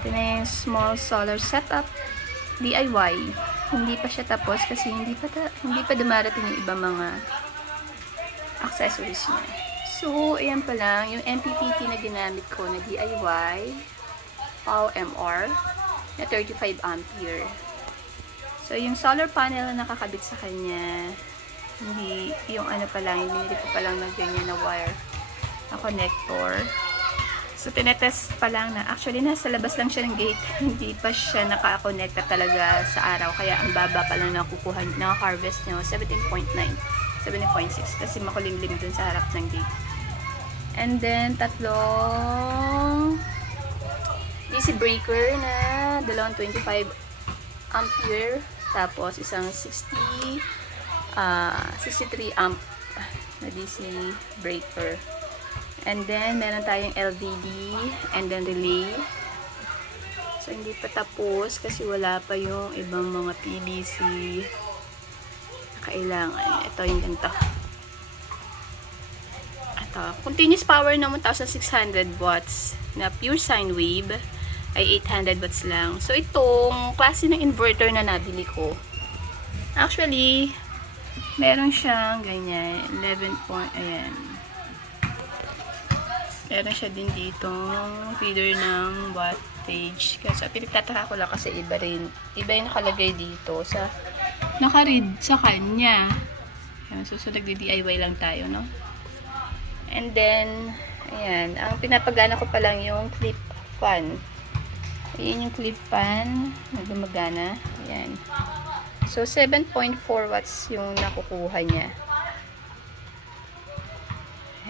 Ito na yung small solar setup. DIY. Hindi pa siya tapos kasi hindi pa dumarating yung ibang mga accessories niya. So, ayan pa lang. Yung MPPT na ginamit ko na DIY. PowerMR na 35 ampere. So, yung solar panel na nakakabit sa kanya, hindi, yung ano pa lang, binili ko pa lang na ganyan na wire na connector. So, tinetest pa lang na, actually, nasa labas lang siya ng gate. Hindi pa siya naka-connecta talaga sa araw. Kaya, ang baba pa lang nakukuha, na-harvest niya, 17.9, 17.6. Kasi makulimlim dun sa harap ng gate. And then, tatlong DC breaker na dalawang 25 ampere. Tapos, isang 63 amp na DC breaker. And then, meron tayong LVD and then relay. So, hindi pa tapos kasi wala pa yung ibang mga PVC na kailangan. Ito yung ganito. Ito. Continuous power na 1,600 watts na pure sine wave ay 800 watts lang. So, itong klase ng inverter na nabili ko, actually, meron siyang ganyan, 11 point, ayan. Meron siya din dito feeder ng wattage. Kasi pinagtataka ko lang kasi iba yung nakalagay dito sa naka-read sa kanya. Ayan, so nagdi-DIY lang tayo, no? And then, ayan, ang pinapagana ko pa lang yung clip fan. Ayan yung clip fan na gumagana. Ayan. So, 7.4 watts yung nakukuha niya.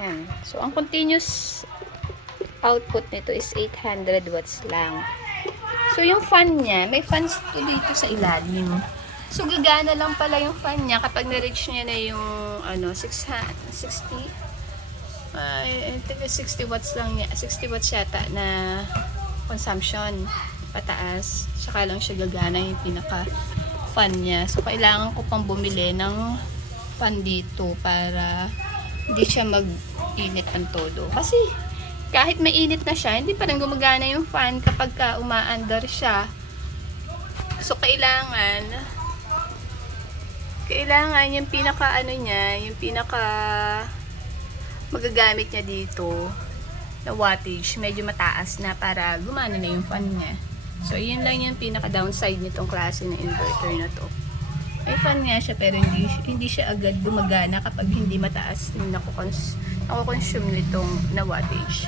Ayan. So, ang continuous output nito is 800 watts lang. So, yung fan niya, may fans to dito sa ilalim. So, gagana lang pala yung fan niya kapag na-reach niya na yung, 60? I think 60 watts lang niya. 60 watts yata na consumption pataas. Saka lang siya gagana yung pinaka-fan niya. So, kailangan ko pang bumili ng fan dito para hindi siya mag-init ng todo. Kasi, kahit mainit na siya, hindi pa rin gumagana yung fan kapag umaandar siya. So, kailangan yung yung magagamit niya dito na wattage, medyo mataas na para gumana na yung fan niya. So, yun lang yung pinaka-downside nitong klase ng inverter na to. May fan nga siya pero hindi siya agad gumagana kapag hindi mataas yung nakukonsume nitong na wattage.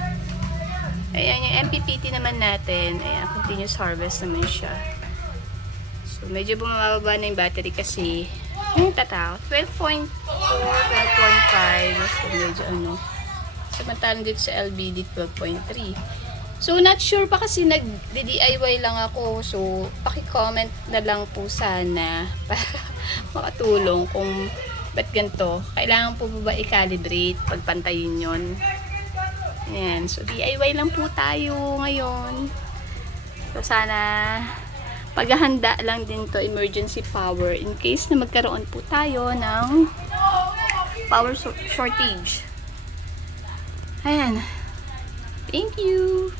Ayan, yung MPPT naman natin, ayan, continuous harvest naman siya. So, medyo bumababa na yung battery kasi yung tataw, 12.4, 12.5, so medyo samantalang dito sa LBD 12.3. So, not sure pa kasi nag-DIY lang ako. So, paki-comment na lang po sana para makatulong kung ba't ganito. Kailangan po ba i-calibrate, pagpantayin yon. Ayan. So, DIY lang po tayo ngayon. So, sana paghahanda lang din to emergency power in case na magkaroon po tayo ng power shortage. Ayan. Thank you!